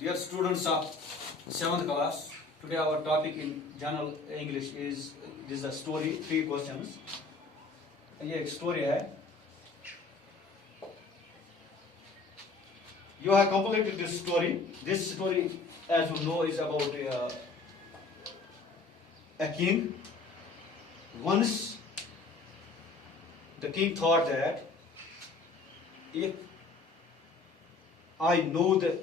Dear students of 7th class, today our topic in General English is this is a story, 3 questions. ये एक story है. You have completed this story. This story, as you know, is about a king. Once the king thought that if I know the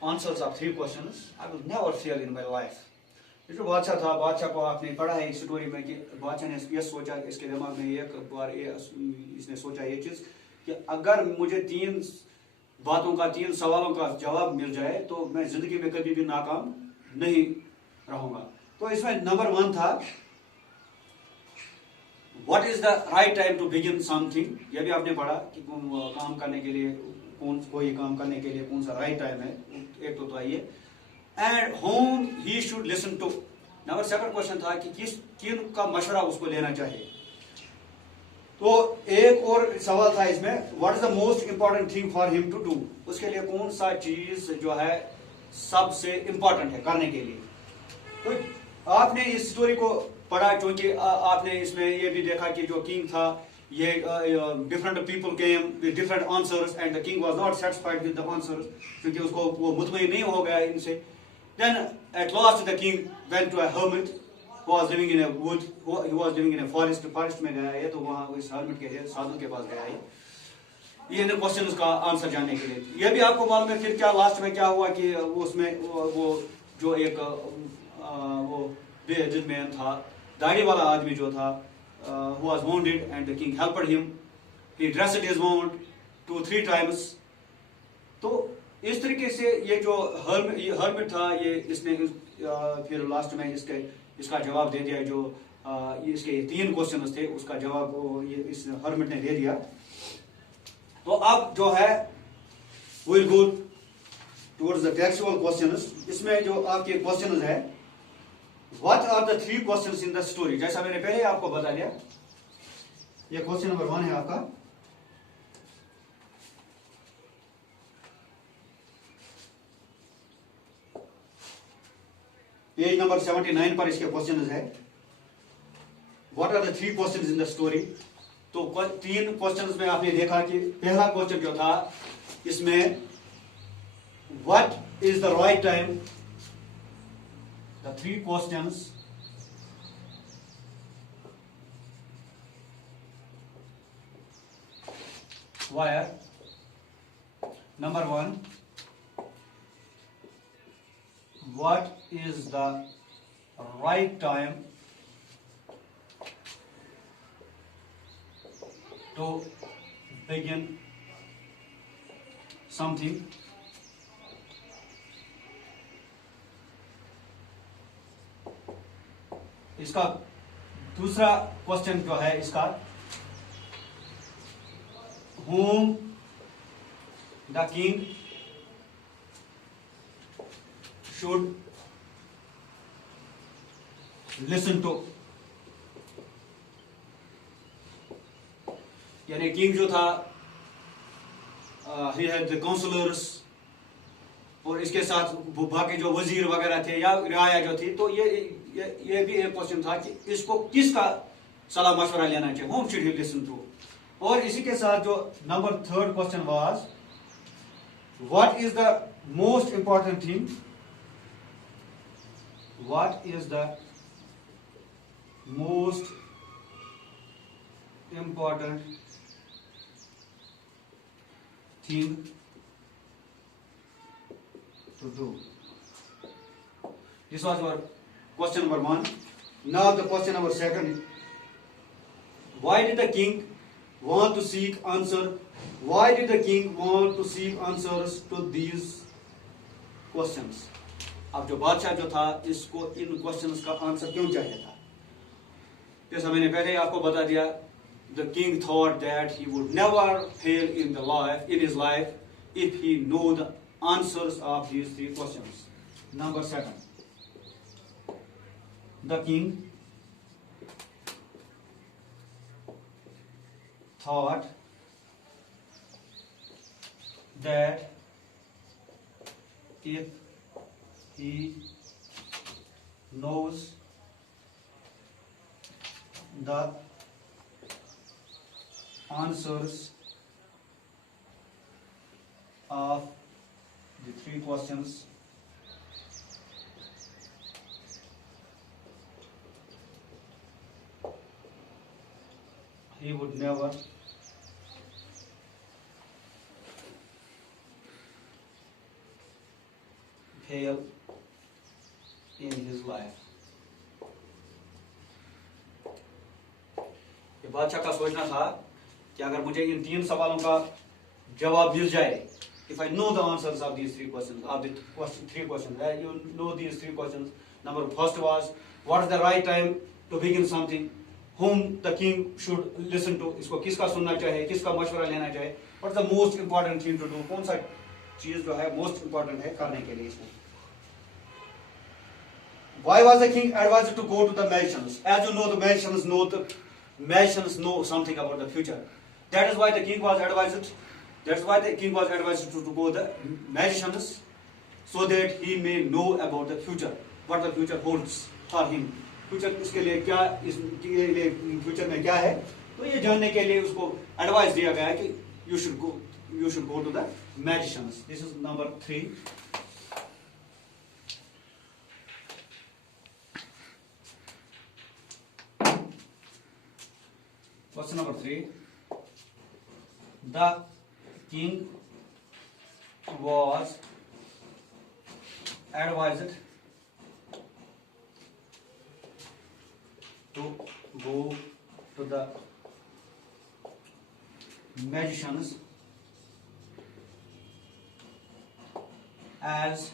answers of 3 questions, I will never fail in my life. ये जो बादशाह था, बादशाह को आपने पढ़ा है इस स्टोरी में कि बादशाह ने ये सोचा, इसके दिमाग में एक बार इसने सोचा ये चीज कि अगर मुझे 3 बातों का 3 सवालों का जवाब मिल जाए तो मैं जिंदगी में कभी भी नाकाम नहीं रहूंगा. तो इसमें नंबर 1 था, what is the right time to begin something. यह भी आपने पढ़ा कि काम करने के लिए कोई काम करने के लिए कौन सा राइट टाइम है, एक तो आइए. And whom he should listen to. Number 2 question था कि किन का मशवरा उसको लेना चाहिए. तो एक और सवाल था इसमें, what is the most important thing for him to do. उसके लिए कौन सा चीज जो है सबसे इंपॉर्टेंट है करने के लिए. तो आपने इस स्टोरी को पढ़ा क्योंकि आपने इसमें ये भी देखा कि जो किंग था, ये different people came with different answers and the king was not satisfied with the answers, क्योंकि उसको वो मुतमईन नहीं हो गया इनसे. Then at last the king went to a hermit who was living in a wood. He was living in a forest में गया है, तो वहां इस hermit के साधु के पास गया है ये इन क्वेश्चन का आंसर जानने के लिए. ये भी आपको मालूम है फिर क्या लास्ट में क्या हुआ कि उसमें वो जो एक वो बेइज्जत मैन था, दाढ़ी वाला आदमी जो था, who was wounded and the king helped him. He dressed his wound 2-3 times. तो इस तरीके से ये जो hermit था, ये इसने फिर लास्ट में इसका जवाब दे दिया. जो इसके 3 क्वेश्चन थे उसका जवाब ये इस hermit ने दे दिया. तो अब जो है we'll go towards the textual questions. इसमें जो आपके क्वेश्चन है, What are the 3 questions in the story? जैसा मैंने पहले आपको बता दिया, ये क्वेश्चन नंबर 1 है आपका. पेज नंबर 79 पर इसके क्वेश्चन है, What are the 3 questions in the story? तो 3 क्वेश्चन में आपने देखा कि पहला क्वेश्चन जो था इसमें What is the right time? The 3 questions were, number 1, what is the right time to begin something. इसका दूसरा क्वेश्चन जो है इसका, whom the king should listen to. यानी किंग जो था, he had the counselors, और इसके साथ बाकी जो वजीर वगैरह थे या रियाया जो थी. तो ये भी एक क्वेश्चन था कि इसको किसका सलाह मशवरा लेना चाहिए, whom should he listen to. और इसी के साथ जो number 3 question was, what is the most important thing, what is the most important thing to do. This was our question number 1. Now the question number 2. Why did the king want to seek answer? Why did the king want to seek answers to these questions? अब जो बादशाह जो था इसको इन questions का answer क्यों चाहिए था. जैसा मैंने पहले आपको बता दिया, the king thought that he would never fail in his life if he knew the answers of these 3 questions. Number 7. The king thought that if he knows the answers of the three questions, he would never fail in his life. ये बादशाह का सोचना था कि अगर मुझे इन तीन सवालों का जवाब मिल जाए, if I know the answers of these three questions, three questions, you know these three questions. Number first was, what is the right time to begin something? Whom the king should listen to? इसको किसका सुनना चाहिए, किसका मशवरा लेना चाहिए? What is the most important thing to do? कौन सा चीज जो है most important है करने के लिए इसमें? Why was the king advised to go to the magicians? As you know, the magicians know something about the future. That is why the king was advised. That's why the king was advised to go to the magicians, so that he may know about the future, what the future holds for him. Future इसके लिए क्या, इसके लिए future में क्या है, तो ये जानने के लिए उसको advice दिया गया है कि you should go to the magicians. This is number 3. Question number 3. The king was advised to go to the magicians as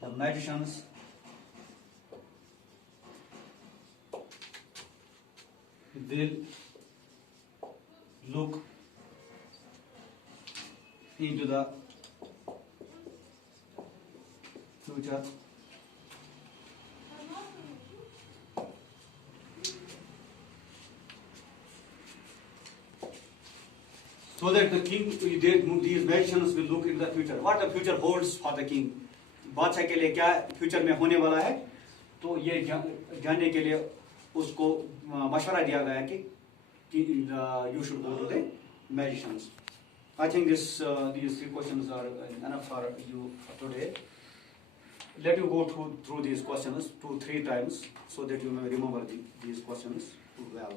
the magicians will look into the future so that the king, these magicians will look into the future. What the future holds for the king. बादशाह के लिए क्या future में होने वाला है, तो ये जानने के लिए उसको मशवरा दिया गया कि you should go to the magicians. I think these 3 questions are enough for you today. Let you go through these questions 2-3 times so that you may remember these questions well.